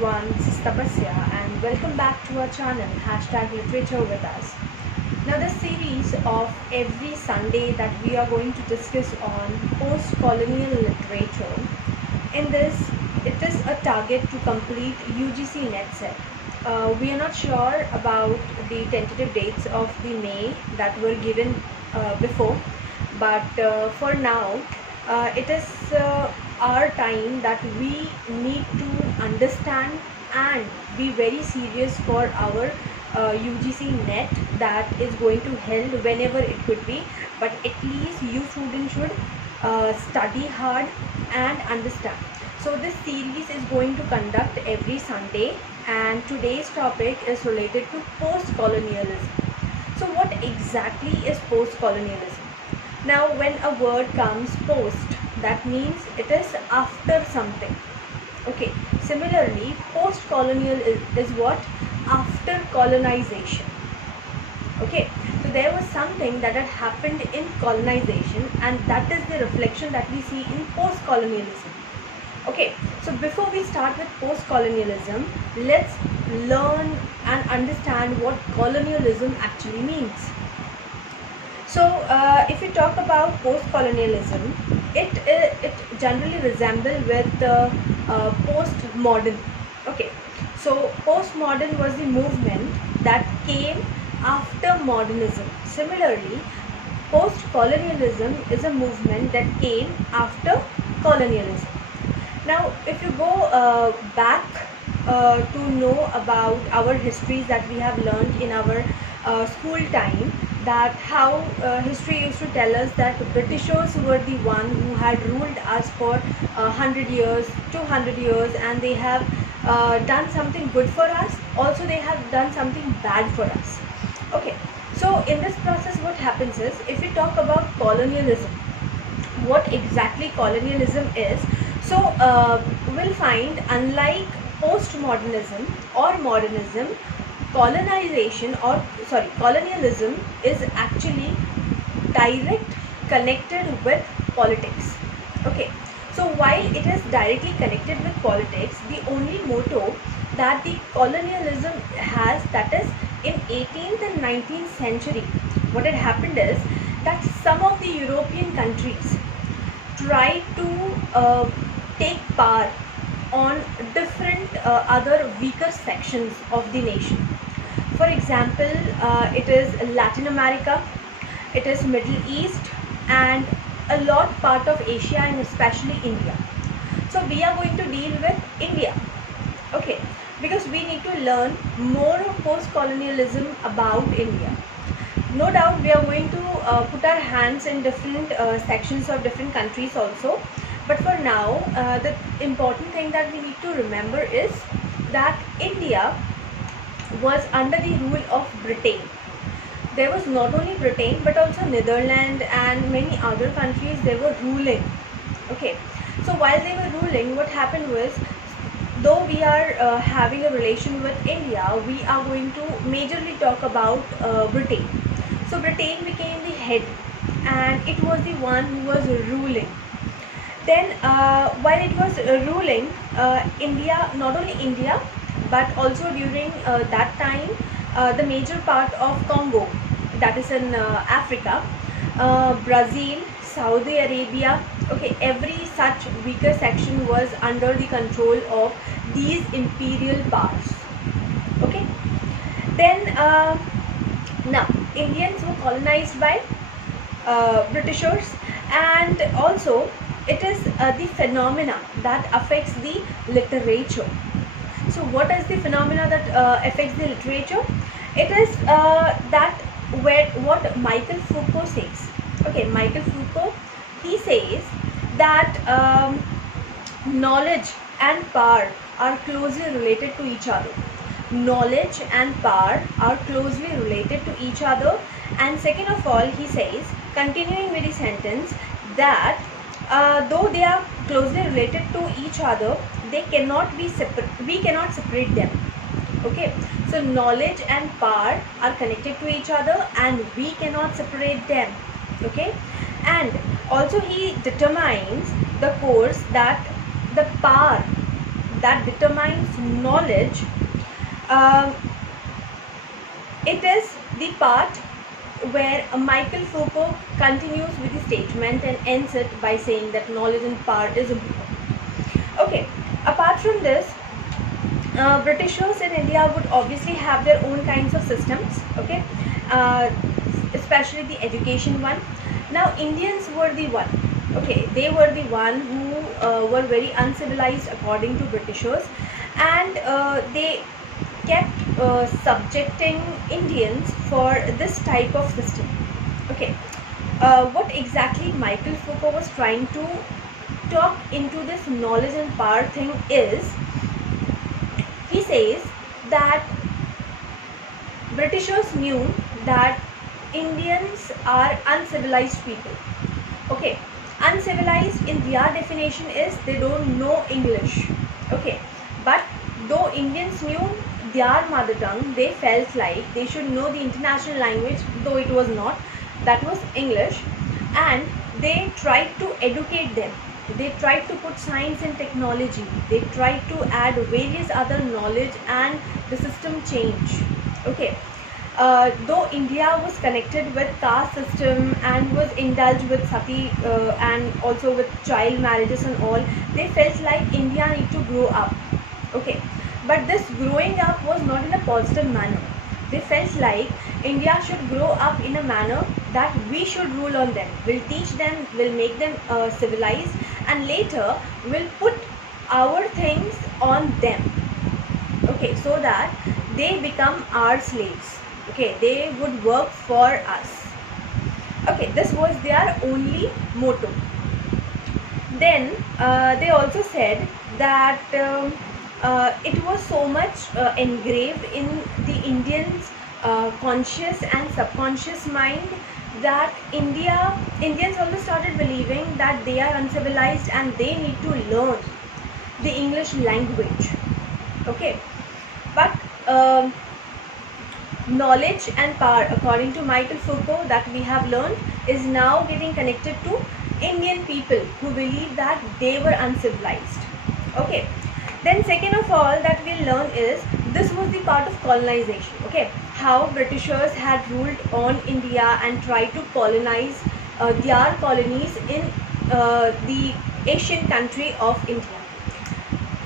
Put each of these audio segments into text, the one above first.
everyone, this is Tapasya and welcome back to our channel #literature with us. Now the series of every Sunday that we are going to discuss on post-colonial literature. In this, it is a target to complete UGC NET set. We are not sure about the tentative dates of the May that were given before, but for now, it is our time that we need to understand and be very serious for our UGC NET that is going to held whenever it could be, but at least you students should study hard and understand. So this series is going to conduct every Sunday, and today's topic is related to post-colonialism. So what exactly is post-colonialism? Now when a word comes post, that means it is after something. Okay, similarly post-colonial is what? After colonization. Okay, so there was something that had happened in colonization, and that is the reflection that we see in post-colonialism. Okay, so before we start with post-colonialism, let's learn and understand what colonialism actually means. So if we talk about post-colonialism, it generally resembles with post-modern. Okay, so post-modern was the movement that came after modernism. Similarly, post-colonialism is a movement that came after colonialism. Now if you go back to know about our histories that we have learned in our school time, that how history used to tell us that the Britishers were the one who had ruled us for 100 years, 200 years, and they have done something good for us. Also they have done something bad for us. Okay, so in this process what happens is, if we talk about colonialism, what exactly colonialism is, so we'll find, unlike postmodernism or modernism, colonization colonialism is actually direct connected with politics. Okay, so while it is directly connected with politics, the only motto that the colonialism has, that is in 18th and 19th century, what had happened is that some of the European countries tried to take power on different other weaker sections of the nation. For example, it is Latin America, it is Middle East, and a lot part of Asia, and especially India. So we are going to deal with India. Okay, because we need to learn more of post-colonialism about India. No doubt we are going to put our hands in different sections of different countries also. But for now, the important thing that we need to remember is that India was under the rule of Britain. There was not only Britain but also Netherlands and many other countries, they were ruling. Okay, so while they were ruling, what happened was, though we are having a relation with India, we are going to majorly talk about Britain. So Britain became the head, and it was the one who was ruling. Then while it was ruling, India, not only India but also during that time, the major part of Congo, that is in Africa, Brazil, Saudi Arabia, okay, every such weaker section was under the control of these imperial powers. Okay, then now Indians were colonized by Britishers, and also it is the phenomena that affects the literature. So what is the phenomena that affects the literature? It is that what Michael Foucault says. Okay, Michael Foucault, he says that knowledge and power are closely related to each other. Knowledge and power are closely related to each other. And second of all, he says, continuing with the sentence, that though they are closely related to each other, they cannot be we cannot separate them. Okay, so knowledge and power are connected to each other and we cannot separate them. Okay, and also he determines the course that the power that determines knowledge, um, it is the part where Michael Foucault continues with the statement and ends it by saying that knowledge and power is important. Okay, apart from this, Britishers in India would obviously have their own kinds of systems, okay, uh, especially the education one. Now, Indians were the one, okay, they were the one who were very uncivilized according to Britishers, and they kept subjecting Indians for this type of system. Okay, what exactly Michael Foucault was trying to talk into this knowledge and power thing is, he says that Britishers knew that Indians are uncivilized people. Okay, uncivilized in their definition is they don't know English. Okay, but though Indians knew their mother tongue, they felt like they should know the international language, though it was not, that was English, and they tried to educate them. They tried to put science and technology, they tried to add various other knowledge, and the system changed. Okay, though India was connected with caste system and was indulged with sati and also with child marriages and all, they felt like India need to grow up. Okay, but this growing up was not in a positive manner. They felt like India should grow up in a manner that we should rule on them. We'll teach them, we'll make them civilized, and later we'll put our things on them. Okay, so that they become our slaves. Okay, they would work for us. Okay, this was their only motto. Then they also said that it was so much engraved in the Indians' conscious and subconscious mind that Indians also started believing that they are uncivilized and they need to learn the English language. Okay, but knowledge and power, according to Michael Foucault, that we have learned is now getting connected to Indian people who believe that they were uncivilized. Okay, then second of all that we'll learn is this was the part of colonization. Okay, how Britishers had ruled on India and tried to colonize their colonies in the Asian country of India.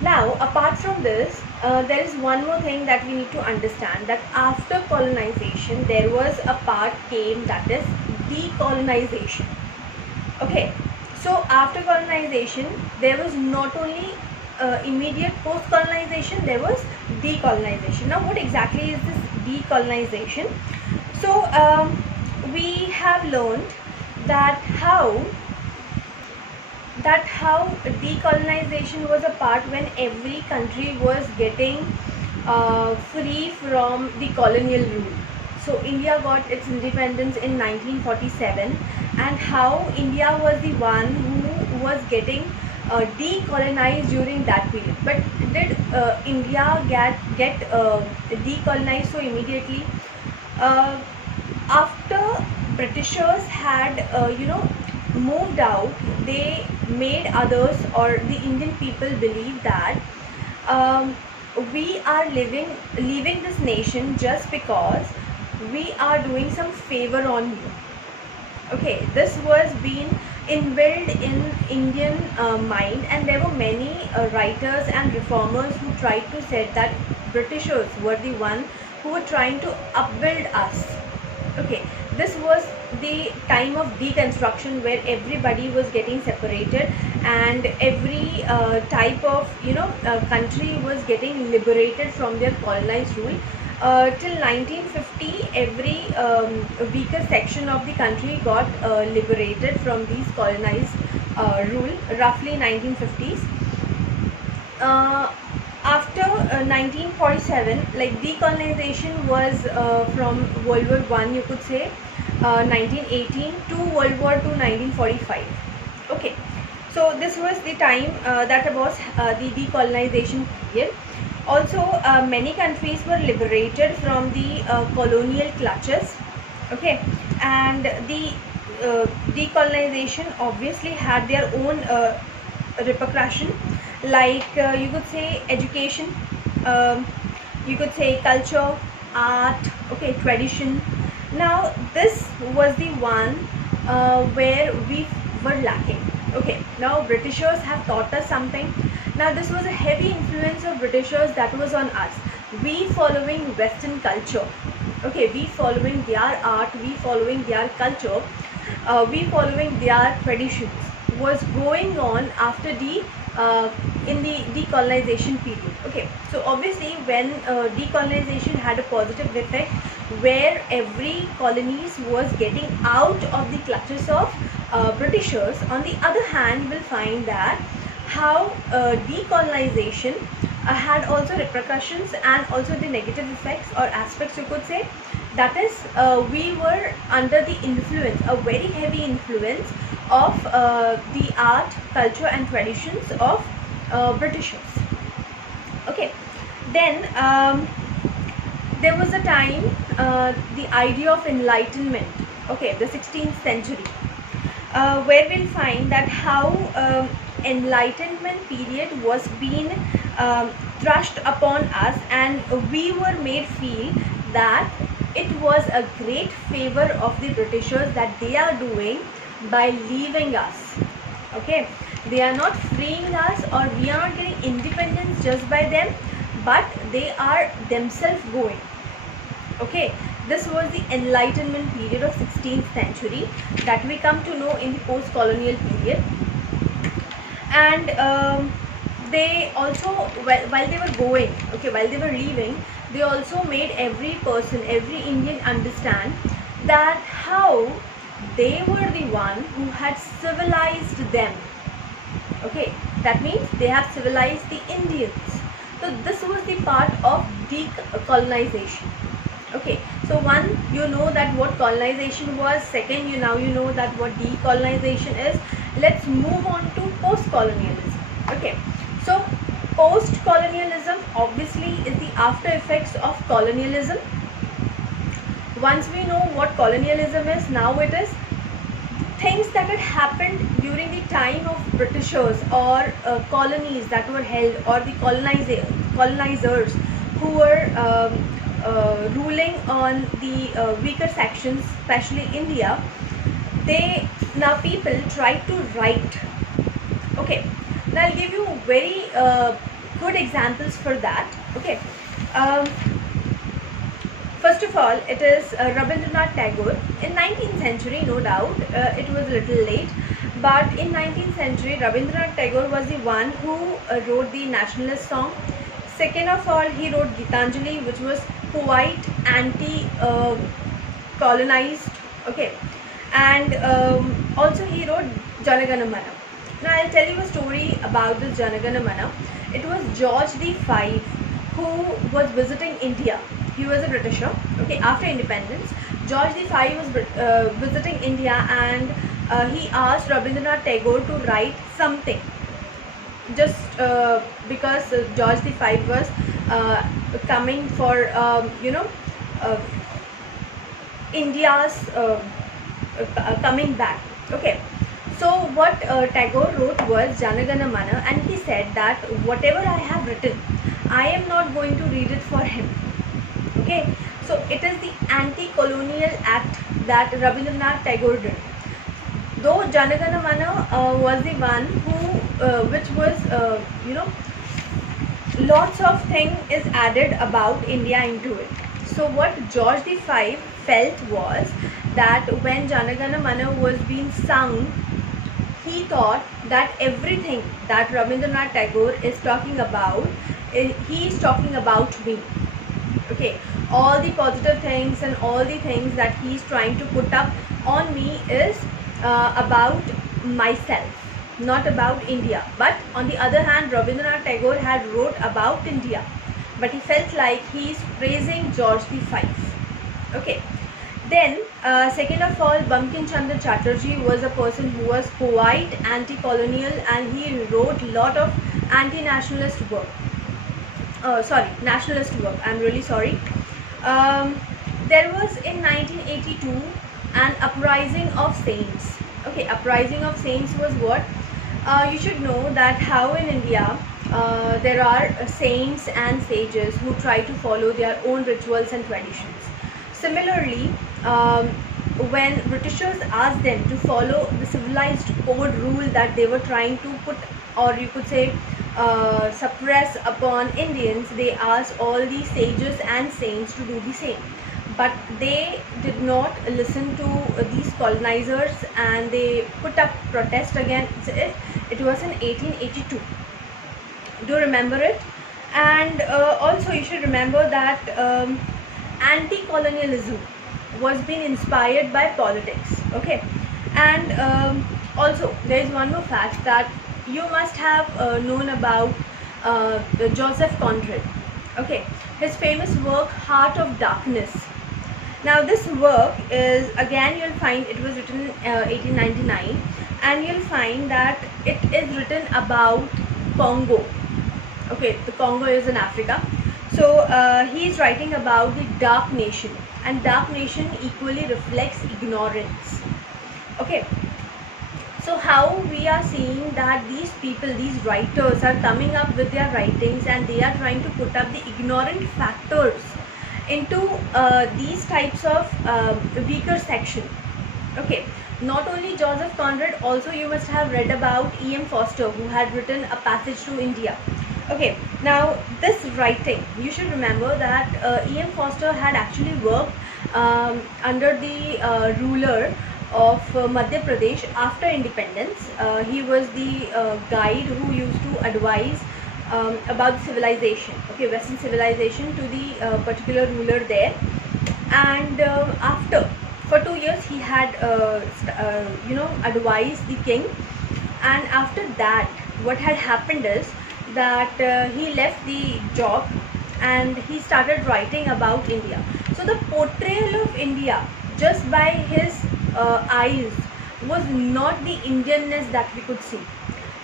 Now, apart from this, there is one more thing that we need to understand, that after colonization there was a part came, that is decolonization. Okay, so after colonization there was not only immediate post-colonization, there was decolonization. Now, what exactly is this decolonization? So we have learned that how decolonization was a part when every country was getting free from the colonial rule. So India got its independence in 1947, and how India was the one who was getting decolonized during that period. But did India get decolonized so immediately? After Britishers had moved out, they made others or the Indian people believe that we are leaving this nation just because we are doing some favor on you. Okay, this was being inbuilt in Indian mind, and there were many writers and reformers who tried to say that Britishers were the one who were trying to upbuild us. Okay, this was the time of deconstruction where everybody was getting separated, and every type of country was getting liberated from their colonized rule. Till 1950, every weaker section of the country got liberated from these colonized rule, roughly 1950s. After 1947, like decolonization was from World War One, you could say, 1918 to World War II, 1945. Okay, so this was the time that was the decolonization period. Also, many countries were liberated from the colonial clutches. Okay, and the decolonization obviously had their own repercussion, like you could say education, um, you could say culture, art, okay, tradition. Now this was the one where we were lacking. Okay, now Britishers have taught us something. Now this was a heavy influence of Britishers that was on us. We following Western culture, okay, we following their art, we following their culture, we following their traditions was going on after the in the decolonization period. Okay, so obviously when decolonization had a positive effect where every colonies was getting out of the clutches of Britishers. On the other hand, you will find that how decolonization had also repercussions and also the negative effects or aspects, you could say. That is, we were under the influence, a very heavy influence of the art, culture and traditions of Britishers. Okay, then there was a time, the idea of enlightenment, okay, the 16th century, where we'll find that how enlightenment period was being thrust upon us, and we were made feel that it was a great favor of the Britishers that they are doing by leaving us. Okay, they are not freeing us, or we are not getting independence just by them, but they are themselves going. Okay, this was the enlightenment period of 16th century that we come to know in the post-colonial period. And they also, while they were going, okay, while they were leaving, they also made every person, every Indian understand that how they were the one who had civilized them. Okay, that means they have civilized the Indians. So this was the part of decolonization. Okay, so one, you know that what colonization was. Second, you know that what decolonization is. Let's move on to post-colonialism. Okay, so post-colonialism obviously is the after effects of colonialism. Once we know what colonialism is, now it is things that had happened during the time of Britishers or colonies that were held, or the colonizers who were ruling on the weaker sections, especially India. Now people try to write. Okay, now I'll give you very good examples for that. Okay, first of all, it is Rabindranath Tagore. In 19th century, no doubt, it was a little late, but in 19th century, Rabindranath Tagore was the one who wrote the nationalist song. Second of all, he wrote Gitanjali, which was quite anti-colonized. Okay, and also he wrote Jana Gana Mana. Now I'll tell you a story about this Jana Gana Mana. It was George V who was visiting India. He was a Britisher. Okay, after independence, George V was visiting India, and he asked Rabindranath Tagore to write something. Just because George V was coming for India's coming back. Okay, so what Tagore wrote was Jana Gana Mana, and he said that whatever I have written, I am not going to read it for him. Okay, so it is the anti-colonial act that Rabindranath Tagore did. Though Jana Gana Mana was the one who, which was, lots of thing is added about India into it. So what George V felt was that when Jana Gana Mana was being sung, he thought that everything that Rabindranath Tagore is talking about, he is talking about me. Okay, all the positive things and all the things that he is trying to put up on me is about myself, not about India. But on the other hand, Rabindranath Tagore had wrote about India, but he felt like he is praising George V. Okay, then second of all, Bankim Chandra Chatterjee was a person who was quite anti-colonial, and he wrote a lot of anti-nationalist work. Nationalist work. I'm really sorry. There was in 1982 an uprising of saints. Okay, uprising of saints was what? You should know that how in India there are saints and sages who try to follow their own rituals and traditions. Similarly, when Britishers asked them to follow the civilized code rule that they were trying to put, or you could say suppress upon Indians, they asked all these sages and saints to do the same. But they did not listen to these colonizers, and they put up protest against it. It was in 1882. Do you remember it? And also you should remember that anti-colonialism was being inspired by politics. Okay, and also there is one more fact that you must have known about Joseph Conrad. Okay, his famous work Heart of Darkness. Now this work is, again you'll find it was written in 1899, and you'll find that it is written about Congo. Okay, the Congo is in Africa. So he is writing about the dark nation, and dark nation equally reflects ignorance. Okay, so how we are seeing that these people, these writers are coming up with their writings, and they are trying to put up the ignorant factors into these types of weaker section. Okay, not only Joseph Conrad, also you must have read about E.M. Forster, who had written A Passage to India. Okay, now this writing, you should remember that E.M. Forster had actually worked under the ruler of Madhya Pradesh after independence. He was the guide who used to advise about civilization, okay, Western civilization, to the particular ruler there. And after, for 2 years he had advised the king, and after that what had happened is that he left the job and he started writing about India. So the portrayal of India just by his eyes was not the Indianness that we could see.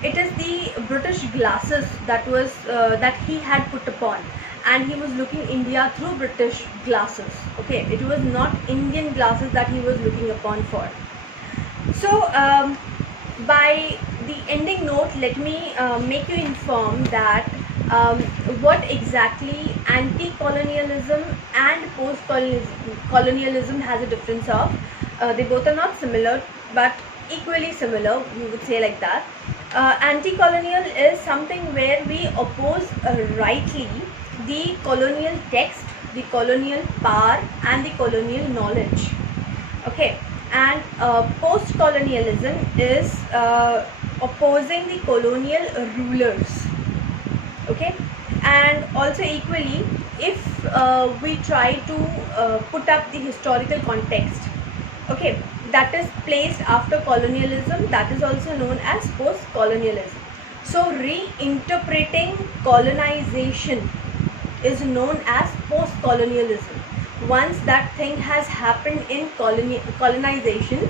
It is the British glasses that was that he had put upon, and he was looking India through British glasses. Okay, it was not Indian glasses that he was looking upon for. So by the ending note, let me make you inform that what exactly anti-colonialism and post-colonialism has a difference of. They both are not similar, but equally similar, we would say like that. Anti-colonial is something where we oppose rightly the colonial text, the colonial power, and the colonial knowledge. Okay, and post-colonialism is opposing the colonial rulers. Okay, and also equally, if we try to put up the historical context, okay, that is placed after colonialism, that is also known as post-colonialism. So reinterpreting colonization is known as post-colonialism. Once that thing has happened in colonization,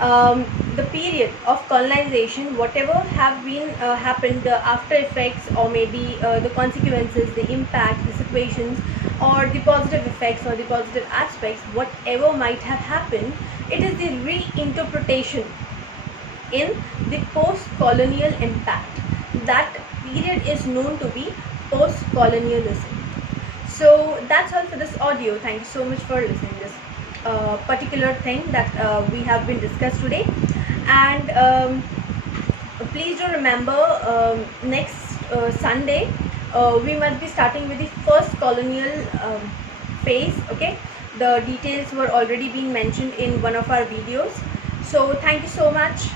the period of colonization, whatever have been happened, the after effects, or maybe the consequences, the impact, the situations, or the positive effects or the positive aspects, whatever might have happened, it is the reinterpretation in the post-colonial impact. That period is known to be post-colonialism. So that's all for this audio. Thank you so much for listening to this particular thing that we have been discussed today. And please do remember, next Sunday we must be starting with the first colonial phase. Okay, the details were already being mentioned in one of our videos. So thank you so much.